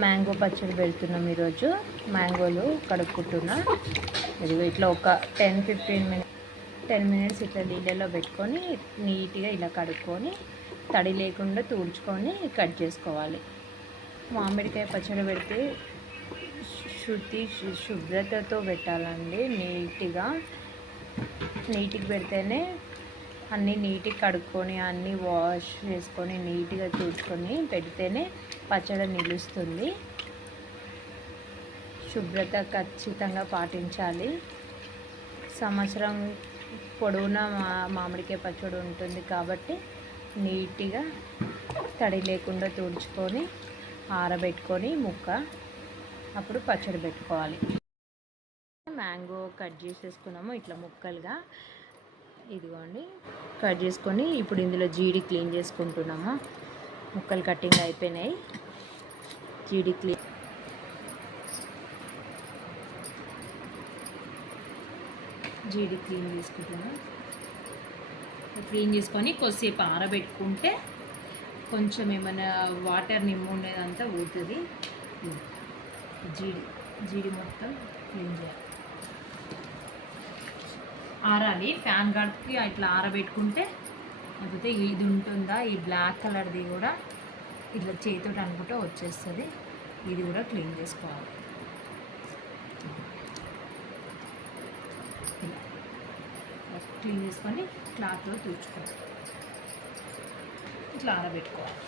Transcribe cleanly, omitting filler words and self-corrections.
Mango పచ్చడి పెడుతున్నాం ఈరోజు. మ్యాంగోలు కడుక్కుంటున్నా. ఇది ఇట్లా ఒక 10 మినిట్స్ ఇట్లా నీళ్ళలో పెట్టుకొని నీట్గా ఇలా కడుక్కొని తడి లేకుండా తుడుచుకొని కట్ చేసుకోవాలి. మామిడికాయ పచ్చడి పెడితే శుభ్రతతో పెట్టాలండి. నీట్గా పెడితేనే అన్నీ నీట్గా కడుక్కొని అన్నీ వాష్ చేసుకొని నీట్గా తుడుచుకొని పెడితేనే పచ్చడి నిలుస్తుంది. శుభ్రత ఖచ్చితంగా పాటించాలి. సంవత్సరం పొడవునా మామిడికాయ పచ్చడి ఉంటుంది కాబట్టి నీట్గా తడి లేకుండా తుడుచుకొని ఆరబెట్టుకొని అప్పుడు పచ్చడి పెట్టుకోవాలి. మ్యాంగో కట్ చేసేసుకున్నాము ఇట్లా ముక్కలుగా. ఇదిగోండి కట్ చేసుకొని ఇప్పుడు ఇందులో జీడి క్లీన్ చేసుకుంటున్నాము. ముక్కలు కటింగ్ అయిపోయినాయి. జీడి క్లీన్ చేసుకుంటున్నాం. క్లీన్ చేసుకొని కొద్దిసేపు ఆరబెట్టుకుంటే కొంచెం ఏమైనా వాటర్ నిమ్ముండేదంతా పోతుంది. జీడి మొత్తం క్లీన్ చేయాలి, ఆరాలి. ఫ్యాన్ గార్డ్కి ఇట్లా ఆరబెట్టుకుంటే లేకపోతే ఇది ఉంటుందా ఈ బ్లాక్ కలర్ది కూడా ఇట్లా చేతితో అనుకుంటే వచ్చేస్తుంది. ఇది కూడా క్లీన్ చేసుకోవాలి. క్లీన్ చేసుకొని క్లాత్లో తుడుచుకోవాలి. ఇట్లా ఆరబెట్టుకోవాలి.